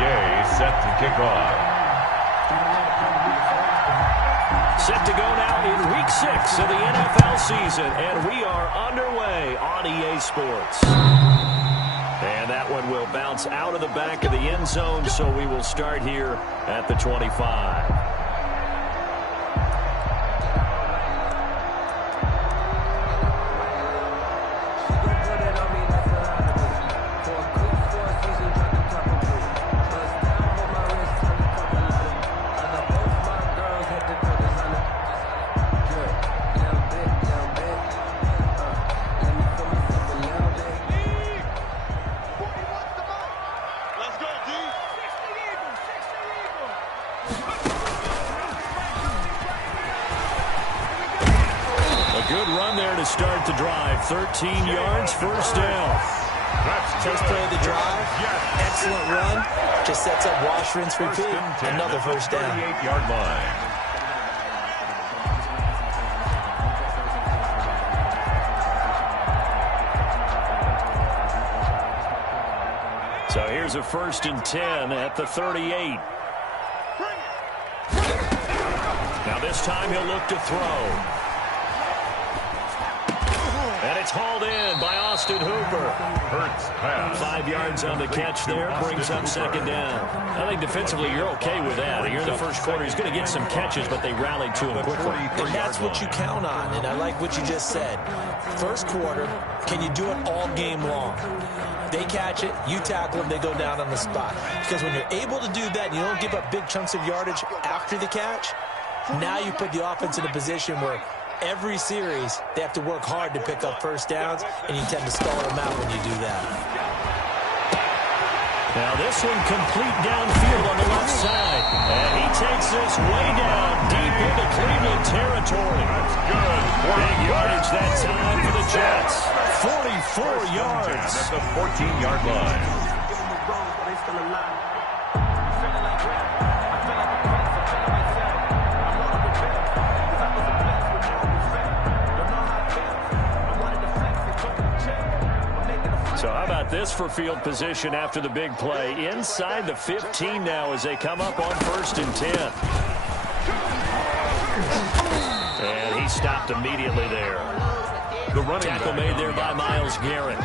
Gay set to kick off. Set to go now in Week 6 of the NFL season, and we are underway on EA Sports. And that one will bounce out of the back of the end zone, so we will start here at the 25. Good run there to start the drive. 13 yards, first down. First play of the drive, excellent run. Just sets up wash, rinse, repeat. Another first down. 38-yard line. So here's a 1st and 10 at the 38. Now this time he'll look to throw. And it's hauled in by Austin Hooper. Hurts pass. 5 yards on the catch there, brings up 2nd down. I think defensively you're okay with that. Here in the first quarter, he's going to get some catches, but they rallied to him quickly. And that's what you count on, and I like what you just said. First quarter, can you do it all game long? They catch it, you tackle them, they go down on the spot. Because when you're able to do that and you don't give up big chunks of yardage after the catch, now you put the offense in a position where every series, they have to work hard to pick up first downs, and you tend to stall them out when you do that. Now this one complete downfield on the left side. And he takes this way down deep into Cleveland territory. That's good. Big yardage that time for the Jets. 44 yards. At the 14-yard line. So how about this for field position after the big play? Inside the 15 now as they come up on 1st and 10. And he stopped immediately there. The running tackle made there by Myles Garrett.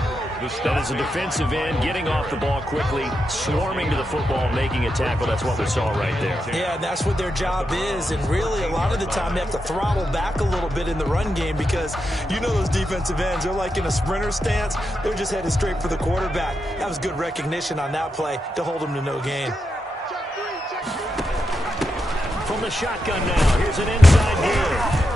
That is a defensive end getting off the ball quickly, swarming to the football, making a tackle. That's what we saw right there. Yeah, and that's what their job is. And really, a lot of the time, they have to throttle back a little bit in the run game because you know those defensive ends, they're like in a sprinter stance. They're just headed straight for the quarterback. That was good recognition on that play to hold them to no gain. From the shotgun now, here's an inside give.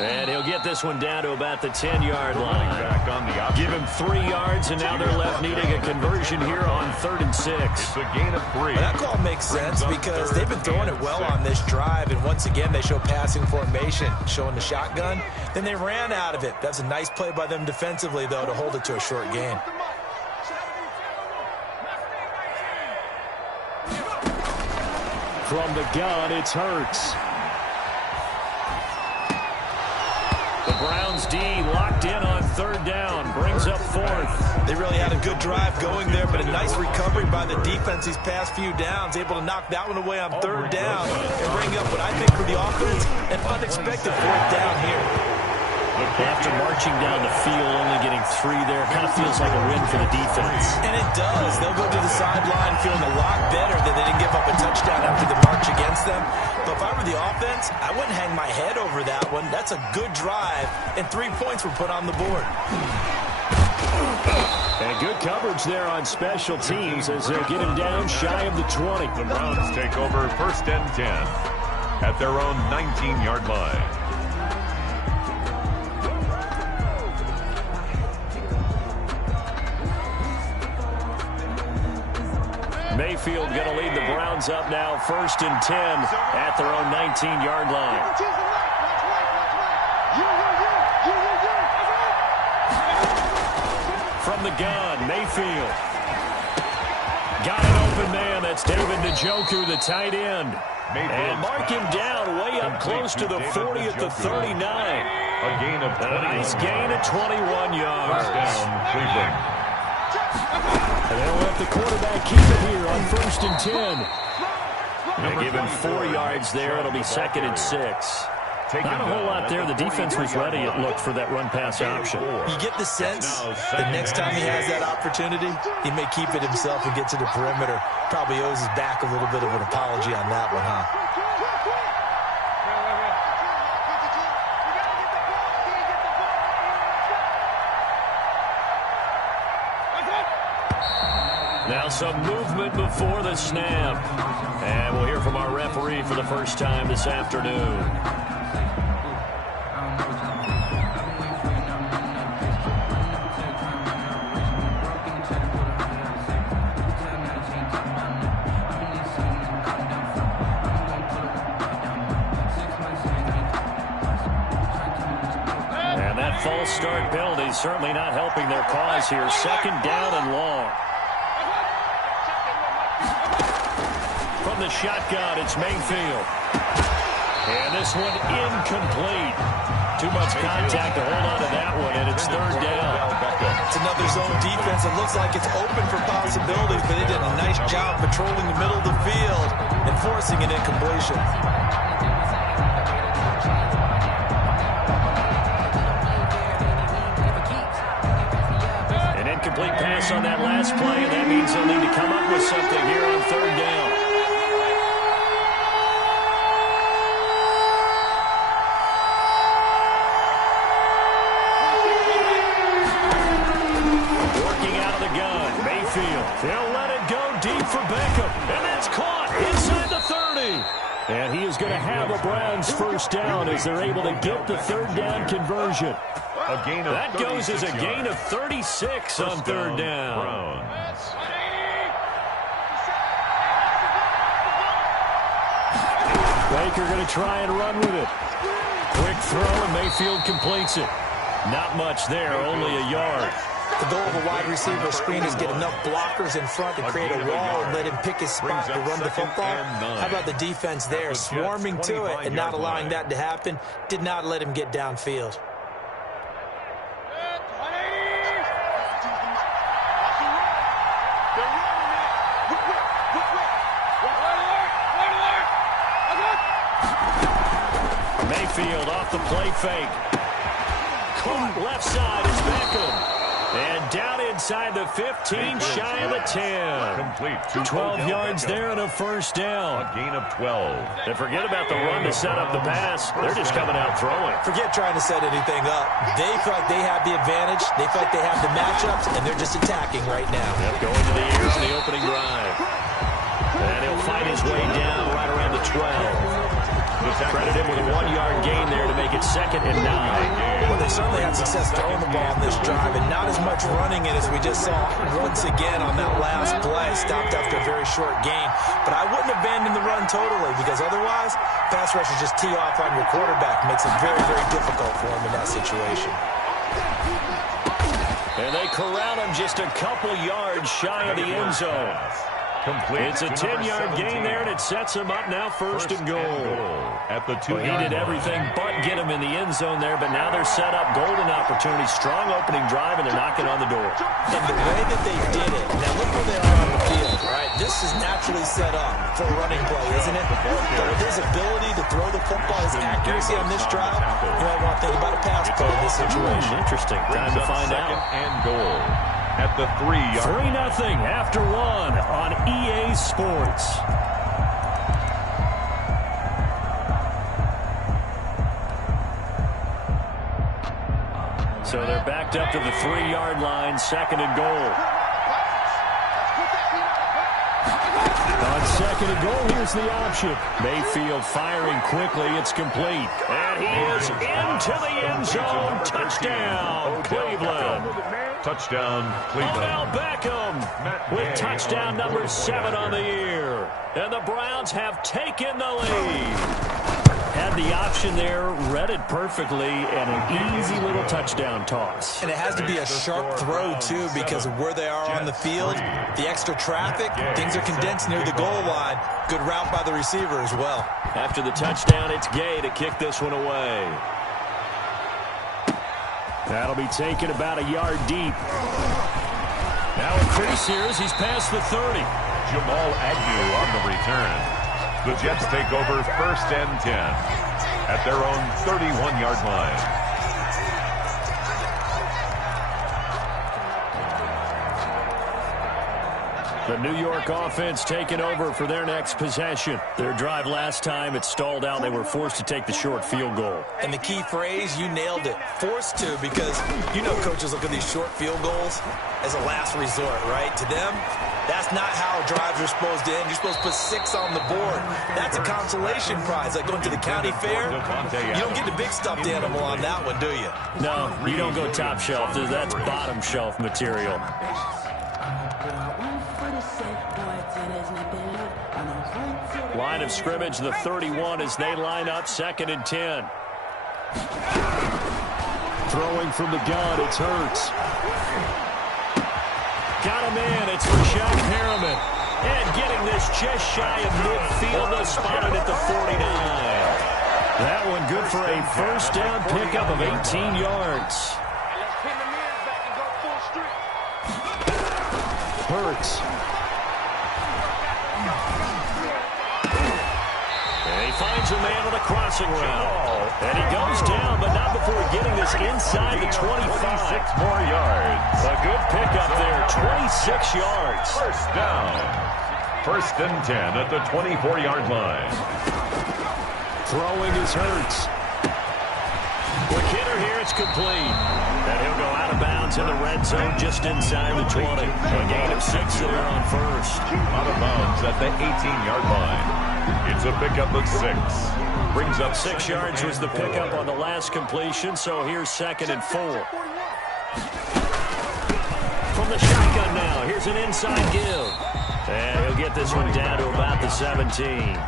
And he'll get this one down to about the 10-yard line. Back on the option. Give him 3 yards, and now they're left needing a conversion here on 3rd and 6. It's a gain of 3. Well, that call makes sense because they've been throwing it well on this drive, and once again, they show passing formation, showing the shotgun. Then they ran out of it. That's a nice play by them defensively, though, to hold it to a short gain. From the gun, it's Hurts. The Browns D locked in on 3rd down, brings up 4th. They really had a good drive going there, but a nice recovery by the defense these past few downs, able to knock that one away on 3rd down and bring up what I think for the offense, an unexpected 4th down here. After marching down the field, only getting 3 there, kind of feels like a win for the defense. And it does. They'll go to the sideline feeling a lot better that they didn't give up a touchdown after the march against them. But if I were the offense, I wouldn't hang my head over that one. That's a good drive, and 3 points were put on the board. And good coverage there on special teams as they'll get him down shy of the 20. The Browns take over 1st and 10 at their own 19-yard line. Mayfield going to lead the Browns up now, 1st and 10 at their own 19-yard line. From the gun, Mayfield. Got an open man. That's David Njoku, the tight end. And mark him down way up close to the 40 at the 39. A gain of 20. A nice gain of 21 yards. First down, Cleveland. And they'll let the quarterback keep it here on 1st and 10. They give him 4 yards there. It'll be 2nd and 6. Not a whole lot there. The defense was ready, it looked, for that run-pass option. You get the sense the next time he has that opportunity, he may keep it himself and get to the perimeter. Probably owes his back a little bit of an apology on that one, huh? Now some movement before the snap. And we'll hear from our referee for the first time this afternoon. And that false start penalty certainly not helping their cause here. 2nd down and long. From the shotgun, it's Mayfield. And this one incomplete. Too much contact to hold on to that one, and it's 3rd down. It's another zone defense. It looks like it's open for possibilities, but they did a nice job patrolling the middle of the field and forcing an incompletion. An incomplete pass on that last play, and that means they'll need to come up with something here on 3rd down. They'll let it go deep for Beckham. And that's caught inside the 30. And he is going to have a Browns 1st down as they're able to get the 3rd down conversion. That goes as a gain of 36 on 3rd down. Baker going to try and run with it. Quick throw, and Mayfield completes it. Not much there, only a yard. The goal of a wide receiver screen is get enough blockers in front to create a wall and let him pick his spot to run the football. How about the defense there, swarming to it and not allowing that to happen? Did not let him get downfield. Mayfield off the play fake. Caught left side is Beckham. And down inside the 15, shy of the 10. Complete. 12 yards there and a 1st down. A gain of 12. And forget about the run to set up the pass. They're just coming out throwing. Forget trying to set anything up. They feel like they have the advantage. They feel like they have the matchups, and they're just attacking right now. Yep, going to the ears in the opening drive. And he'll fight his way down right around the 12. Credit him with a 1-yard gain there to make it 2nd and 9. Well, they certainly had success throwing the ball on this drive, and not as much running it as we just saw once again on that last play. Stopped after a very short gain. But I wouldn't abandon the run totally, because otherwise, pass rushers just tee off on your quarterback. Makes it very, very difficult for him in that situation. And they corral him just a couple yards shy of the end zone. It's a 10-yard gain there, and it sets him up now 1st and goal. At the 2-yard line. He did everything but get him in the end zone there, but now they're set up. Golden opportunity, strong opening drive, and they're knocking on the door. And the way that they did it, now look where they are on the field, right? This is naturally set up for a running play, isn't it? But with his ability to throw the football, his accuracy on this drive, you might want to think about a pass play in this situation. Interesting. Time to find out. 2nd and goal. At the 3-yard line. 3-0 after 1 on EA Sports. So they're backed up to the 3-yard line, 2nd and goal. On 2nd and goal, here's the option. Mayfield firing quickly. It's complete. And he is into the end zone. Touchdown, Cleveland. Touchdown, Cleveland. Odell Beckham with touchdown number 7 on the year. And the Browns have taken the lead. Had the option there, read it perfectly, and an easy little touchdown toss. And it has to be a sharp throw, too, because of where they are on the field. The extra traffic, things are condensed near the goal line. Good route by the receiver as well. After the touchdown, it's Gay to kick this one away. That'll be taken about a yard deep. Now increase here as he's past the 30. Jamal Agnew on the return. The Jets take over 1st and 10 at their own 31-yard line. The New York offense taking over for their next possession. Their drive last time, it stalled out. They were forced to take the short field goal. And the key phrase, you nailed it, forced to, because you know coaches look at these short field goals as a last resort, right? To them, that's not how drives are supposed to end. You're supposed to put 6 on the board. That's a consolation prize, like going to the county fair. You don't get the big stuffed animal on that one, do you? No, you don't go top shelf. That's bottom shelf material. Line of scrimmage, the 31 as they line up 2nd and 10. Throwing from the gun, it's Hurts. Got him in, it's Rashad Perriman. And getting this just shy of midfield, spotted at the 49. That one good for a first down pickup of 18 yards. Hurts. And he finds a man on the crossing route. And he goes down, but not before getting this inside the 25. 26 more yards. A good pickup there, 26 yards. First down. 1st and 10 at the 24-yard line. Throwing is Hurts. Quick hitter here, it's complete. And he'll go out of bounds in the red zone just inside the 20. A gain of 6 there on first. Out of bounds at the 18-yard line. It's a pickup of 6. Brings up 6 yards was the pickup on the last completion, so here's 2nd and 4. From the shotgun now, here's an inside give. And he'll get this one down to about the 17.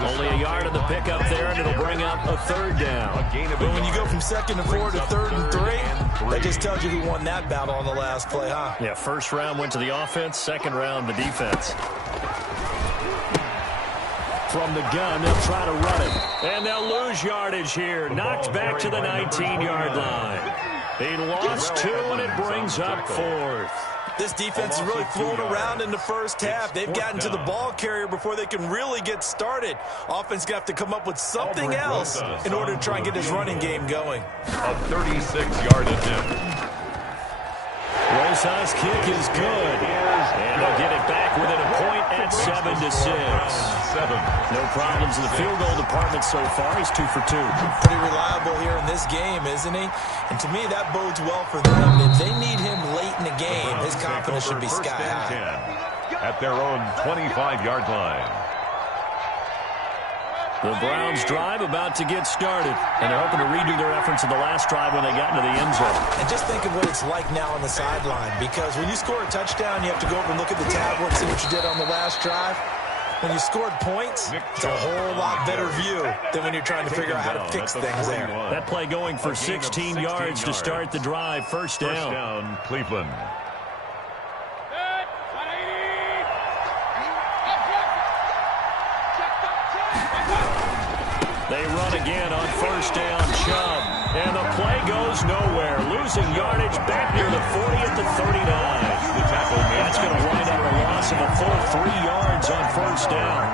Only a yard of the pickup there, and it'll bring up a 3rd down. But when you go from 2nd and 4 to 3rd and 3, that just tells you who won that battle on the last play, huh? Yeah, first round went to the offense, 2nd round the defense. From the gun, they'll try to run it. And they'll lose yardage here. Knocked back to the 19-yard line. He lost 2, and it brings up 4th. This defense is really flown around in the first half. They've gotten to the ball carrier before they can really get started. Offense going to have to come up with something else in order to try and get his running game going. A 36-yard attempt. Rosas' kick is good. And they'll get it back within a point at 7-6. No problems in the field goal department so far. He's 2 for 2. Pretty reliable here in this game, isn't he? And to me, that bodes well for them. If they need him late in the game, his confidence should be sky high. At their own 25-yard line. The Browns drive about to get started, and they're hoping to redo their efforts in the last drive when they got into the end zone. And just think of what it's like now on the sideline, because when you score a touchdown, you have to go over and look at the tablet and see what you did on the last drive. When you scored points, it's a whole lot better view than when you're trying to figure out how to fix things there. That play going for 16 yards to start the drive. First down. First down, Cleveland. They run again on first down, Chubb. And the play goes nowhere. Losing yardage back near the 40 at the 39. That's going to wind up a loss of a full 3 yards on first down.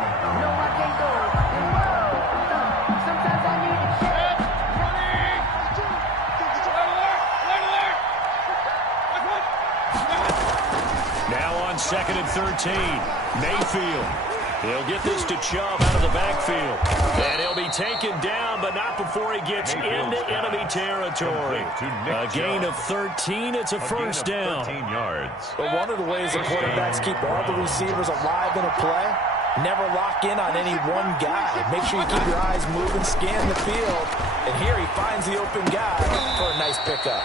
Now on 2nd and 13, Mayfield. He'll get this to Chubb out of the backfield. And he'll be taken down, but not before he gets into enemy territory. A gain of 13. It's a first down. 13 yards. But one of the ways the quarterbacks keep all the receivers alive in a play, never lock in on any one guy. Make sure you keep your eyes moving, scan the field. And here he finds the open guy for a nice pickup.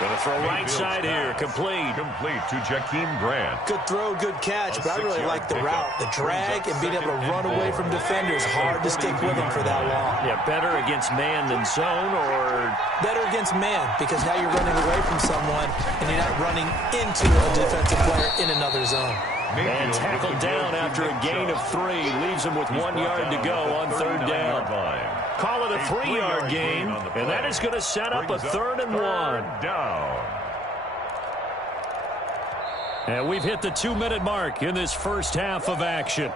Going to throw right side here. Complete. Complete to Jakeem Grant. Good throw, good catch, but I really like the route. The drag and being able to run away from defenders. Hard to stick with him for that long. Yeah, better against man than zone, or better against man, because now you're running away from someone and you're not running into a defensive player in another zone. And tackled down after a gain of 3. Leaves him with 1 yard to go on third down. Call it a 3-yard gain, and that is going to set up a 3rd and 1. Down. And we've hit the 2-minute mark in this first half of action.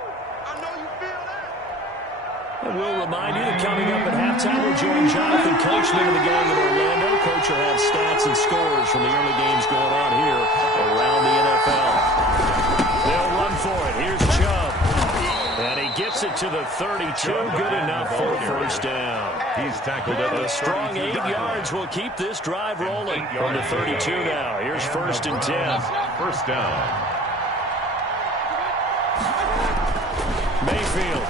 And we'll remind you that coming up at halftime, we'll join Jonathan Coachman of the gang in Orlando. Coach will have stats and scores from the early games going on here around the NFL. They'll run for it. Here's Chubb. And he gets it to the 32. Good enough for a first down. He's tackled at the strong 8 yards will keep this drive rolling from the 32 now. Here's first and 10. First down. Mayfield.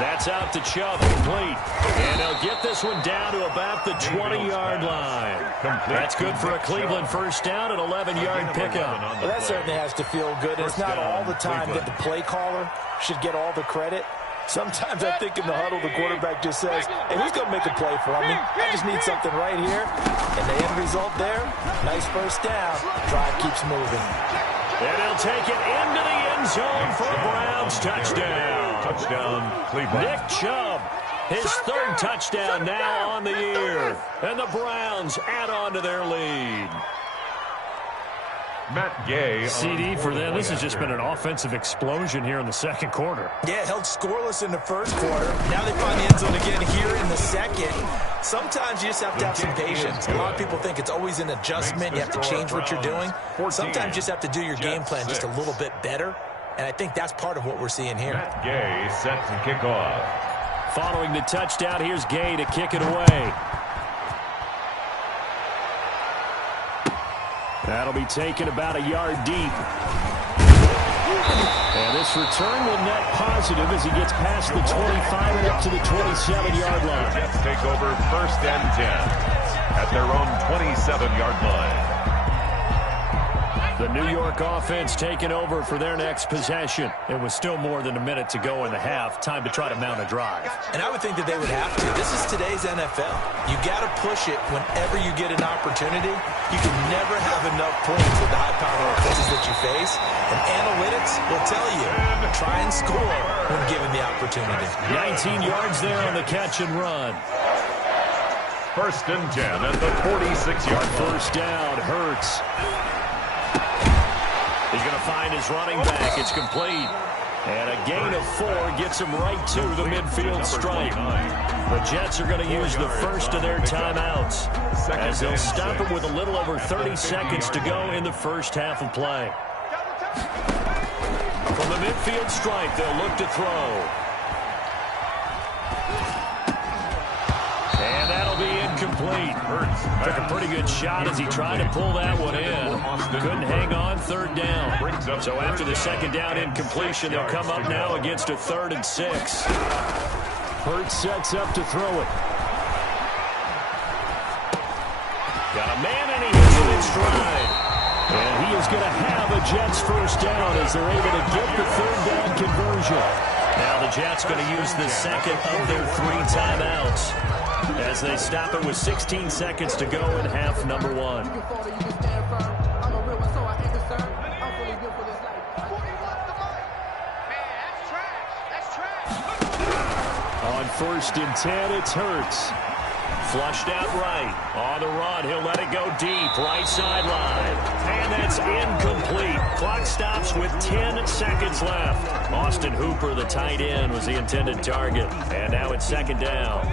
That's out to Chubb, complete. And they'll get this one down to about the 20-yard line. That's good for a Cleveland first down, an 11-yard pickup. Well, that certainly has to feel good. It's not all the time that the play caller should get all the credit. Sometimes I think in the huddle, the quarterback just says, hey, who's going to make a play for me? I just need something right here. And the end result there, nice first down. Drive keeps moving. And he'll take it into the end zone for a Browns touchdown. Touchdown, Cleveland. Nick Chubb, his 3rd touchdown now on the year. And the Browns add on to their lead. Matt Gay. CD for them. This has just been an offensive explosion here in the second quarter. Yeah, held scoreless in the first quarter. Now they find the end zone again here in the second. Sometimes you just have to have some patience. A lot of people think it's always an adjustment. You have to change what you're doing. Sometimes you just have to do your game plan just a little bit better. And I think that's part of what we're seeing here. Matt Gay set to kick off. Following the touchdown, here's Gay to kick it away. That'll be taken about a yard deep. And this return will net positive as he gets past the 25 and up to the 27-yard line. Jets take over first and 10 at their own 27-yard line. The New York offense taking over for their next possession. It was still more than a minute to go in the half. Time to try to mount a drive. And I would think that they would have to. This is today's NFL. You got to push it whenever you get an opportunity. You can never have enough points with the high-power offenses that you face. And analytics will tell you, try and score when given the opportunity. 19 yards there on the catch and run. First and 10 at the 46-yard line. First down, Hurts. He's going to find his running back. It's complete. And a gain of 4 gets him right to the midfield stripe. The Jets are going to use the first of their timeouts as they'll stop it with a little over 30 seconds to go in the first half of play. From the midfield stripe, they'll look to throw. And that'll be incomplete. Took a pretty good shot as he tried to pull that one in. Couldn't hang on, 3rd down. So after the 2nd down incompletion, they'll come up now against a 3rd and 6. Hurts sets up to throw it. Got a man and he hits it in stride. And he is going to have a Jets first down as they're able to get the 3rd down conversion. Now the Jets going to use the second of their 3 timeouts as they stop it with 16 seconds to go in half number 1. On first and 10, it's Hurts. Flushed out right. On the run, he'll let it go deep. Right sideline. And that's incomplete. Clock stops with 10 seconds left. Austin Hooper, the tight end, was the intended target. And now it's 2nd down.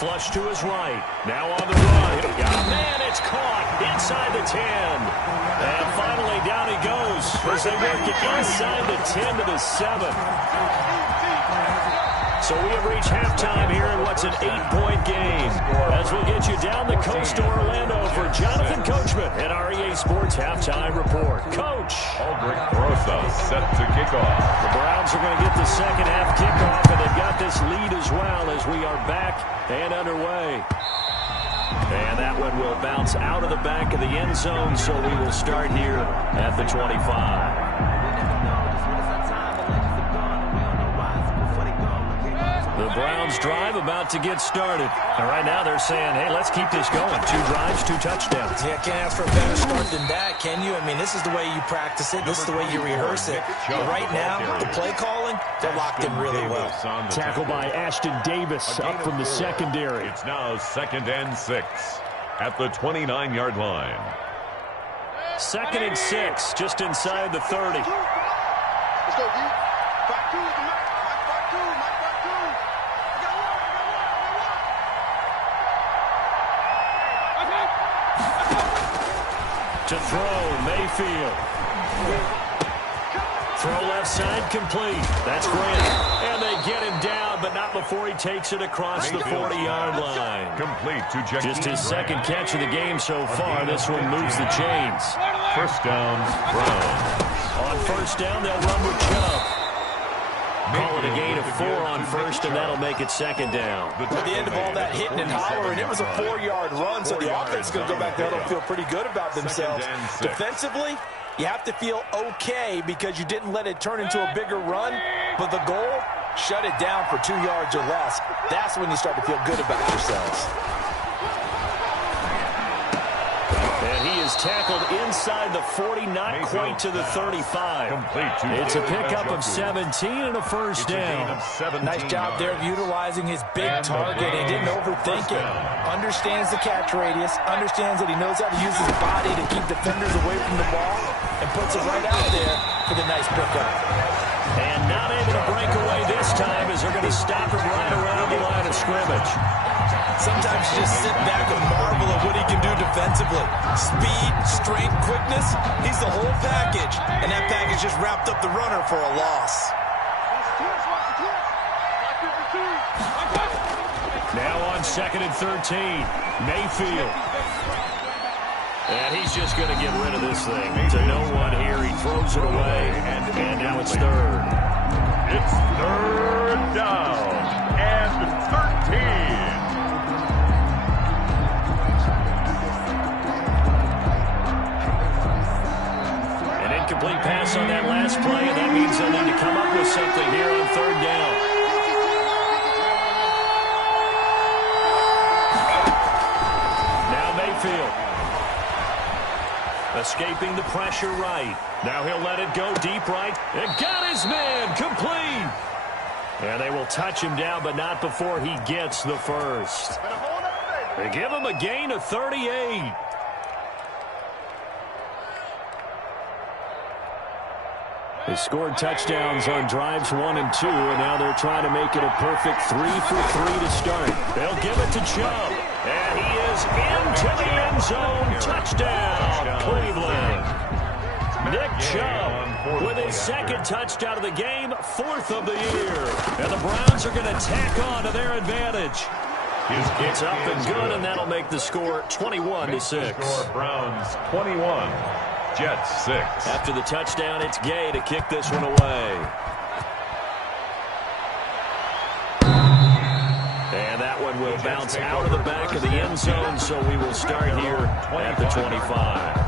Flush to his right. Now on the run. Oh, man, it's caught inside the 10. And finally down he goes as they work it inside the 10 to the 7. So we have reached halftime here in what's an 8-point game. As we'll get you down the coast to Orlando for Jonathan Coachman at our EA Sports Halftime Report. Coach. Aldrich Rosa set to kick off. The Browns are going to get the second half kickoff, and they've got this lead as well as we are back and underway. And that one will bounce out of the back of the end zone, so we will start here at the 25. The Browns drive about to get started. And right now they're saying, hey, let's keep this going. 2 drives, 2 touchdowns. Yeah, can't ask for a better start than that, can you? I mean, this is the way you practice it. This is the way you rehearse it. But right now, the play calling, they're locked in really well. Tackle by Ashton Davis up from the secondary. It's now 2nd and 6 at the 29-yard line. 2nd and 6, just inside the 30. Let's go, D. Back two, back two. To throw, Mayfield. Throw left side, complete. That's Grant. And they get him down, but not before he takes it across the 40-yard line. Complete to Jakeem Just his Grant. 2nd catch of the game so far. This one moves the chains. First down, Browns. On first down, they'll run with Chubb. Call it a gain of 4 on first, and that'll make it 2nd down. At the end of all that hitting and hollering, it was a 4-yard run, so the offense is going to go back there and feel pretty good about themselves. Defensively, you have to feel okay because you didn't let it turn into a bigger run, but the goal, shut it down for 2 yards or less. That's when you start to feel good about yourselves. And he is tackled inside the 40, not quite to the 35. It's a pickup of 17 and a first down. Nice job there of utilizing his big target. He didn't overthink it. Understands the catch radius. Understands that he knows how to use his body to keep defenders away from the ball. And puts it right out there for the nice pickup. And not able to break away this time as they're going to stop him right around the line of scrimmage. Sometimes you just sit back and marvel at what he can do defensively. Speed, strength, quickness, he's the whole package. And that package just wrapped up the runner for a loss. Now on 2nd and 13, Mayfield. And he's just going to get rid of this thing. To no one here, he throws it away, and now it's 3rd. It's 3rd down and 13. Incomplete pass on that last play, and that means they'll need to come up with something here on 3rd down. Now Mayfield. Escaping the pressure right. Now he'll let it go deep right. And got his man complete. And they will touch him down, but not before he gets the first. They give him a gain of 38. They scored touchdowns on drives 1 and 2, and now they're trying to make it a perfect 3 for 3 to start. They'll give it to Chubb, and he is into the end zone. Touchdown, Cleveland. Nick Chubb with his 2nd touchdown of the game, 4th of the year. And the Browns are going to tack on to their advantage. It's up and good, and that'll make the score 21-6. Browns 21. Jets 6. After the touchdown, it's Gay to kick this one away. And that one will bounce out of the back of the end zone, so we will start here at the 25.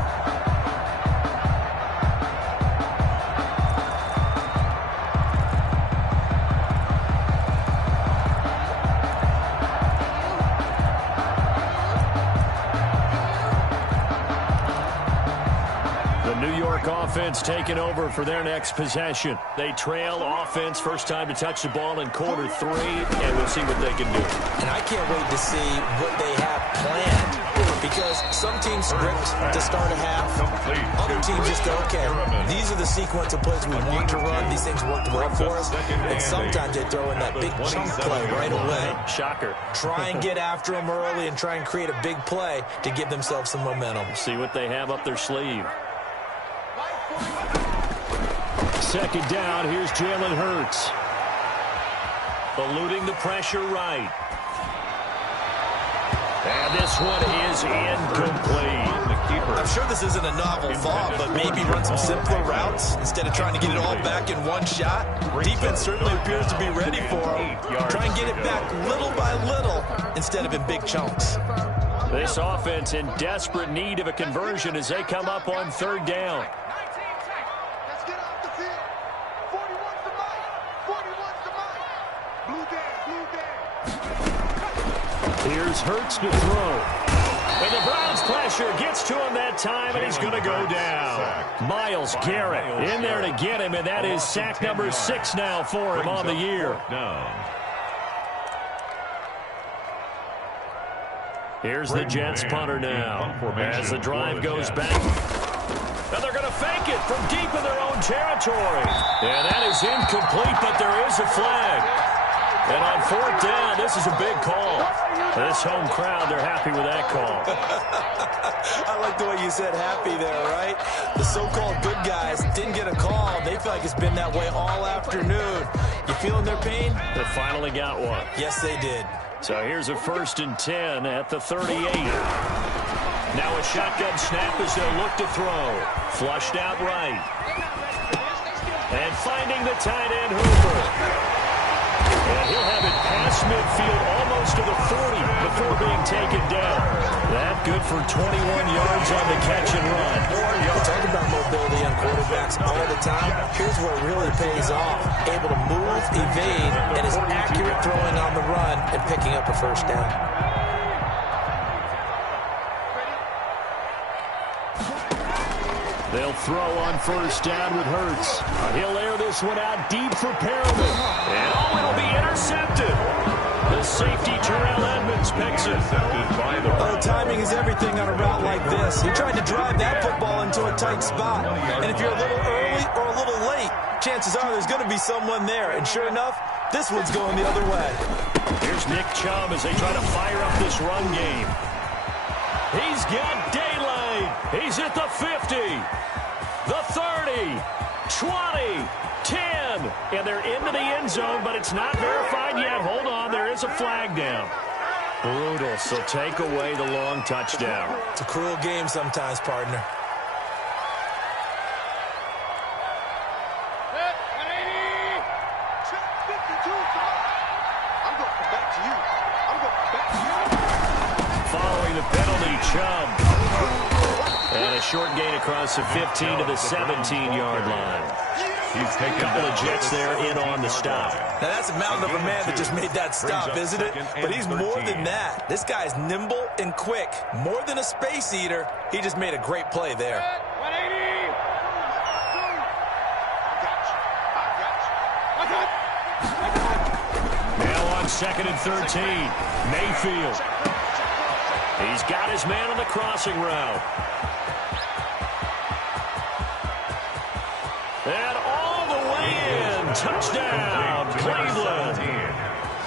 Offense taking over for their next possession. They trail offense, first time to touch the ball in quarter 3, and we'll see what they can do. And I can't wait to see what they have planned, because some teams script to start a half. Other teams just go, okay, these are the sequence of plays we want to run. These things worked well for us. And sometimes they throw in that big chunk play right away. Shocker. Try and get after them early and try and create a big play to give themselves some momentum. See what they have up their sleeve. 2nd down, here's Jalen Hurts. Eluding the pressure right. And this one is incomplete. I'm sure this isn't a novel thought, but maybe run some simpler routes instead of trying to get it all back in one shot. Defense certainly appears to be ready for him. Try and get it back little by little instead of in big chunks. This offense in desperate need of a conversion as they come up on 3rd down. Let's get off the field. 41's the mic. 41's the mic. Blue gang, blue Here's Hurts to throw. And the Browns pressure gets to him that time, and he's going to go down. Myles Garrett in there to get him, and that is sack number 6 now for him on the year. Here's the Jets punter now as the drive goes back. And they're going to fake it from deep in their own territory. And that is incomplete, but there is a flag. And on 4th down, this is a big call. This home crowd, they're happy with that call. I like the way you said happy there, right? The so-called good guys didn't get a call. They feel like it's been that way all afternoon. You feeling their pain? They finally got one. Yes, they did. So here's a 1st and 10 at the 38. Now a shotgun snap as they'll look to throw. Flushed out right. And finding the tight end, Hooper. And he'll have it past midfield almost to the 40 before being taken down. That good for 21 yards on the catch and run. We talk about mobility on quarterbacks all the time. Here's where it really pays off. Able to move, evade, and is accurate throwing on the run and picking up a 1st down. They'll throw on 1st down with Hurts. He'll air this one out deep for Perriman. And it'll be intercepted. The safety, Terrell Edmonds, picks it. Timing is everything on a route like this. He tried to drive that football into a tight spot. And if you're a little early or a little late, chances are there's going to be someone there. And sure enough, this one's going the other way. Here's Nick Chubb as they try to fire up this run game. He's got daylight. He's at the 50, the 30, 20, 10. And they're into the end zone, but it's not verified yet. Hold on, there is a flag down. Brutal, so take away the long touchdown. It's a cruel game sometimes, partner. Following the penalty, Chubb. And a short gain across the 15 to the 17-yard line. He's taken a couple of Jets there in on the stop. Now that's a mountain of a man that just made that stop, isn't it? But he's more than that. This guy's nimble and quick. More than a space eater, he just made a great play there. Now on 2nd and 13, Mayfield. He's got his man on the crossing route. And all the way in. Touchdown, Cleveland.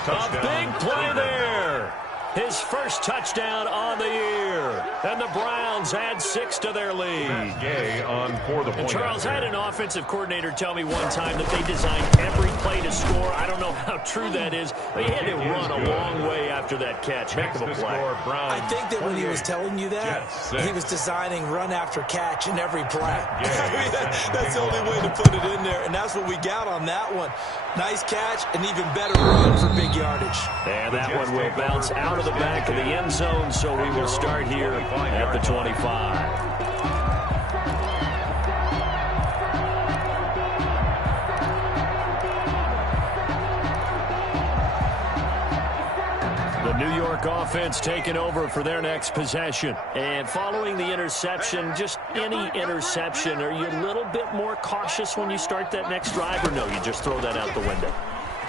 A big play there. His 1st touchdown on the year. And the Browns add 6 to their lead. Gay on for the point. Charles, I had an offensive coordinator tell me one time that they designed every play to score. I don't know how true that is. They had to run a long way after that catch. Heck of a play. I think that when he was telling you that, he was designing run after catch in every play. That's the only way to put it in there, and that's what we got on that one. Nice catch, and even better run for big yardage. And that one will bounce out of the back of the end zone, so we will start here at the 25. New York offense taking over for their next possession. And following the interception, just any interception, are you a little bit more cautious when you start that next drive, or no, you just throw that out the window?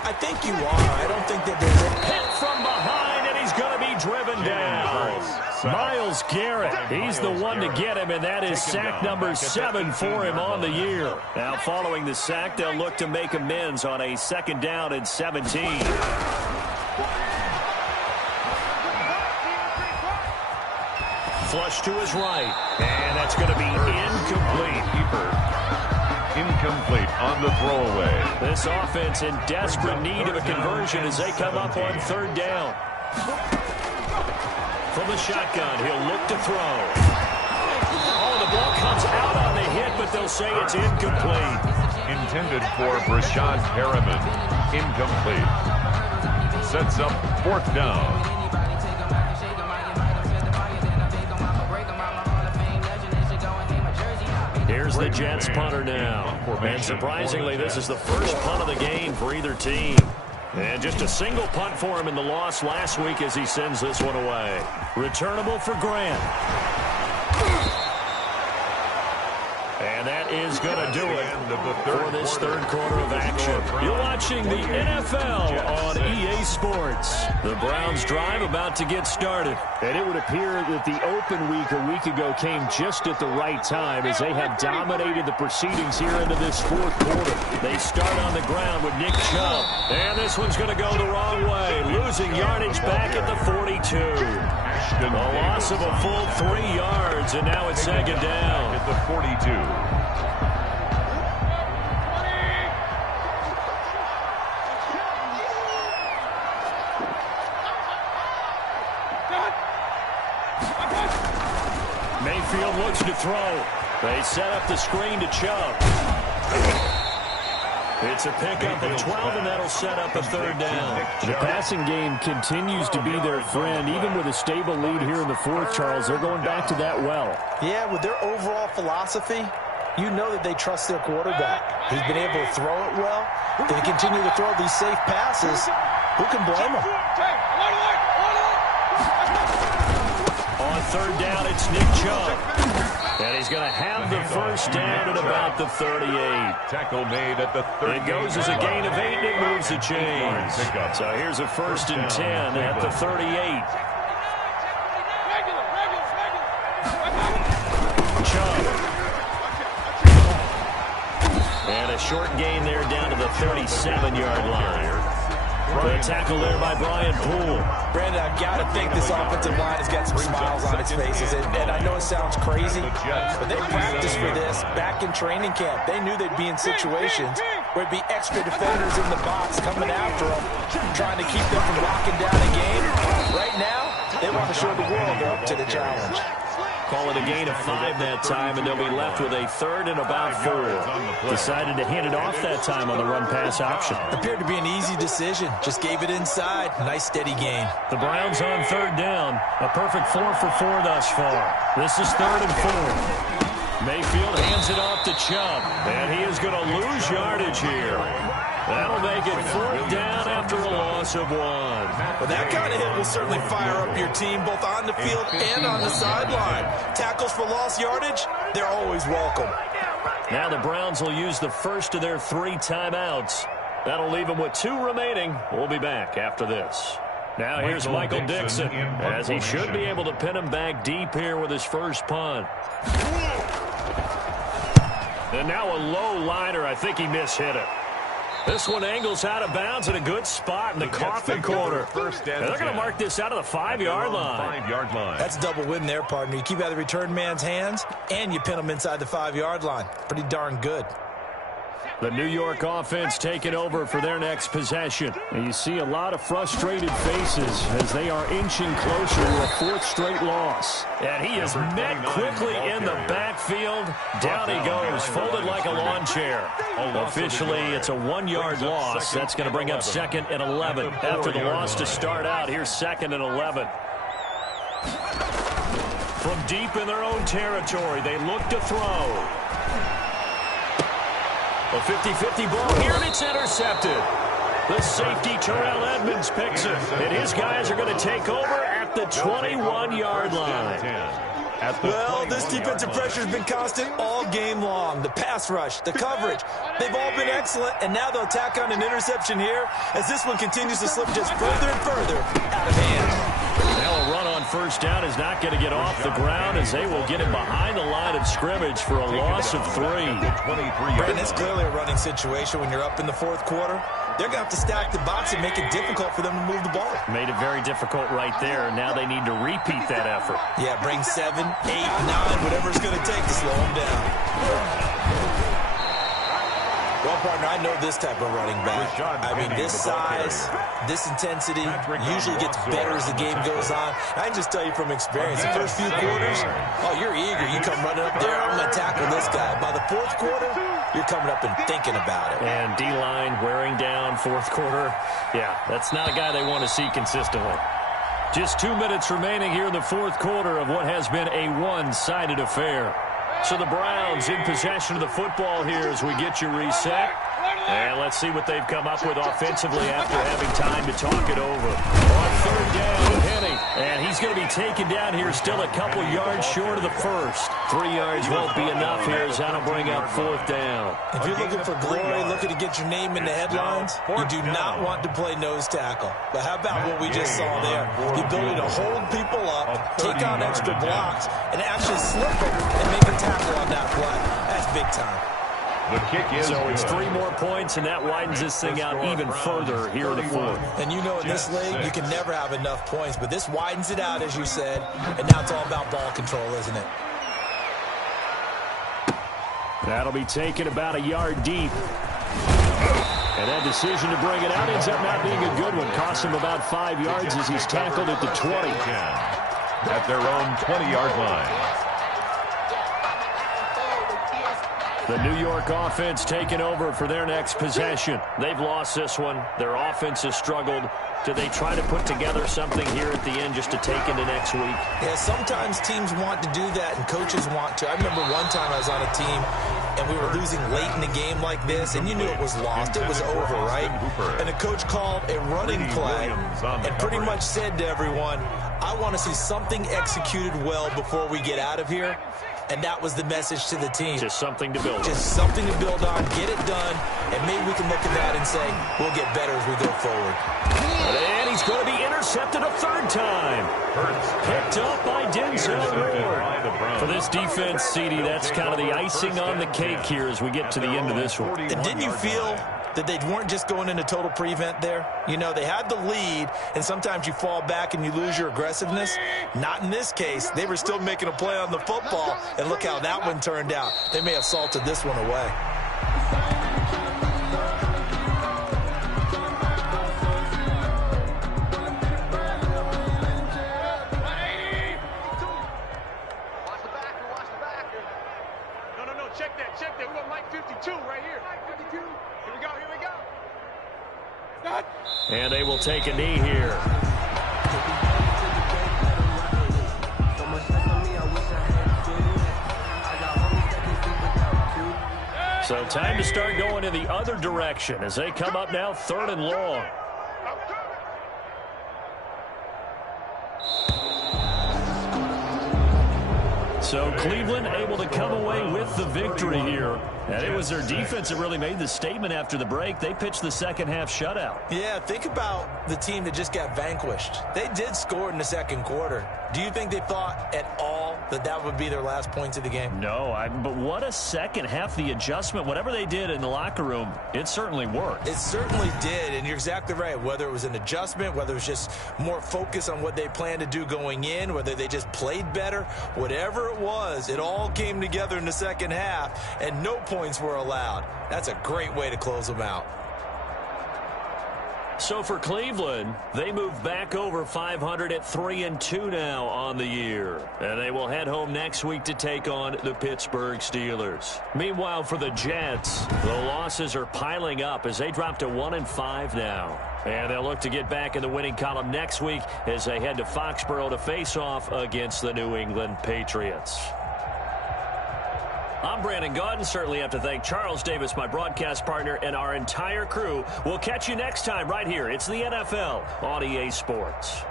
I think you are. I don't think that there's a hit from behind, and he's going to be driven down. Myles Garrett, he's the one to get him, and that is sack number 7 for him on the year. Now following the sack, they'll look to make amends on a 2nd down and 17. Flush to his right, and that's going to be incomplete. Incomplete on the throwaway. This offense in desperate need of a conversion as they come up on 3rd down. From the shotgun, he'll look to throw. Oh, the ball comes out on the hit, but they'll say it's incomplete. Intended for Brashad Perriman. Incomplete. Sets up 4th down. Here's the Jets punter now. And surprisingly, this is the first punt of the game for either team. And just a single punt for him in the loss last week as he sends this one away. Returnable for Grant. And that is going to do it for this third quarter of action. You're watching the NFL on EA Sports. The Browns drive about to get started. And it would appear that the open week a week ago came just at the right time as they have dominated the proceedings here into this fourth quarter. They start on the ground with Nick Chubb. And this one's going to go the wrong way, losing yardage back at the 42. A loss of a full 3 yards, and now it's second down. At the 42. Mayfield looks to throw. They set up the screen to Chubb. It's a pickup of 12, and that'll set up a third down. The passing game continues to be their friend. Even with a stable lead here in the fourth, Charles, they're going back to that well. Yeah, with their overall philosophy, you know that they trust their quarterback. He's been able to throw it well. They continue to throw these safe passes. Who can blame them? On third down, it's Nick Chubb. And he's going to have the first down at about the 38. Tackle made at the 38. It goes as a gain of 8, and it moves the chains. So here's a first and 10 at the 38. Chubb. And a short gain there down to the 37-yard line. Good tackle there by Brian Poole. Brandon, I've got to think this offensive line has got some smiles on its faces. And I know it sounds crazy, but they practiced for this back in training camp. They knew they'd be in situations where it'd be extra defenders in the box coming after them, trying to keep them from locking down a game. Right now, they want to show the world they're up to the challenge. Call it a gain of 5 that time, and they'll be left with a third and about 4. Decided to hand it off that time on the run-pass option. Appeared to be an easy decision. Just gave it inside. Nice, steady gain. The Browns on third down. A perfect 4 for 4 thus far. This is third and 4. Mayfield hands it off to Chubb, and he is going to lose yardage here. That'll make it 4th down after a loss of 1. Well, that kind of hit will certainly fire up your team both on the field and on the sideline. Tackles for lost yardage, they're always welcome. Now the Browns will use the first of their 3 timeouts. That'll leave them with 2 remaining. We'll be back after this. Now here's Michael Dixon, as he should be able to pin him back deep here with his first punt. And now a low liner. I think he mishit it. This one angles out of bounds in a good spot in the coffin corner. And they're going to mark this out of the 5-yard line. 5-yard line. That's a double win there, partner. You keep out of the return man's hands, and you pin him inside the 5-yard line. Pretty darn good. The New York offense taking over for their next possession. And you see a lot of frustrated faces as they are inching closer to a 4th straight loss. And he is met quickly in the backfield. Down he goes, folded like a lawn chair. Officially, it's a 1-yard loss. That's going to bring up 2nd and 11. After the loss to start out, here's 2nd and 11. From deep in their own territory, they look to throw. A 50-50 ball here, and it's intercepted. The safety, Terrell Edmonds, picks it. And his guys are going to take over at the 21-yard line. Well, this defensive pressure has been constant all game long. The pass rush, the coverage, they've all been excellent, and now they'll tack on an interception here as this one continues to slip just further and further out of hand. Now a run on first down is not going to get off the ground as they will get him behind the line of scrimmage for a loss of 3. Brandon, it's clearly a running situation when you're up in the 4th quarter. They're going to have to stack the box and make it difficult for them to move the ball. Made it very difficult right there. Now they need to repeat that effort. Yeah, bring 7, 8, 9, whatever it's going to take to slow them down. Well, partner, I know this type of running back. I mean, this size, this intensity usually gets better as the game goes on. I can just tell you from experience, the first few quarters, oh, you're eager. You come running up there, I'm going to tackle this guy. By the 4th quarter, you're coming up and thinking about it. And D-line wearing down 4th quarter. Yeah, that's not a guy they want to see consistently. Just 2 minutes remaining here in the 4th quarter of what has been a one-sided affair. So the Browns in possession of the football here as we get you reset. And let's see what they've come up with offensively after having time to talk it over. On third down, Penny. And he's going to be taken down here, still a couple yards short of the first. 3 yards won't be enough here as that'll bring up fourth down. If you're looking for glory, looking to get your name in the headlines, you do not want to play nose tackle. But how about what we just saw there? The ability to hold people up, take on extra blocks, and actually slip them and make a tackle on that play. That's big time. The kick is So it's good. 3 more points, and that widens this thing out even further here in the fourth. And you know in this league, you can never have enough points, but this widens it out, as you said, and now it's all about ball control, isn't it? That'll be taken about a yard deep. And that decision to bring it out ends up not being a good one. Costs him about 5 yards as he's tackled at the 20. At their own 20-yard line. The New York offense taking over for their next possession. They've lost this one. Their offense has struggled. Do they try to put together something here at the end just to take into next week? Yeah, sometimes teams want to do that and coaches want to. I remember one time I was on a team and we were losing late in the game like this, and you knew it was lost. It was over, right? And the coach called a running play and pretty much said to everyone, I want to see something executed well before we get out of here. And that was the message to the team. Just something to build on. Just something to build on, get it done, and maybe we can look at that and say, we'll get better as we go forward. And he's going to be intercepted a third time. Picked up by Denzel Ward. For this defense, CD, that's kind of the icing on the cake here as we get to the end of this one. And didn't you feel that they weren't just going into total prevent there? You know, they had the lead, and sometimes you fall back and you lose your aggressiveness. Not in this case. They were still making a play on the football, and look how that one turned out. They may have salted this one away. Check that. We got Mike 52 right here. Mike 52. Here we go. And they will take a knee here. So time to start going in the other direction as they come up now 3rd and long. So Cleveland able to come away with the victory here. And it was their defense that really made the statement after the break. They pitched the second half shutout. Yeah, think about the team that just got vanquished. They did score in the second quarter. Do you think they thought at all that that would be their last points of the game? No, but what a second half. The adjustment, whatever they did in the locker room, it certainly worked. It certainly did, and you're exactly right. Whether it was an adjustment, whether it was just more focus on what they planned to do going in, whether they just played better, whatever it was, it all came together in the second half, and no points were allowed. That's a great way to close them out. So for Cleveland, they move back over 500 at 3-2 now on the year. And they will head home next week to take on the Pittsburgh Steelers. Meanwhile, for the Jets, the losses are piling up as they drop to 1-5 now. And they'll look to get back in the winning column next week as they head to Foxborough to face off against the New England Patriots. I'm Brandon Gaudin. Certainly have to thank Charles Davis, my broadcast partner, and our entire crew. We'll catch you next time right here. It's the NFL on EA Sports.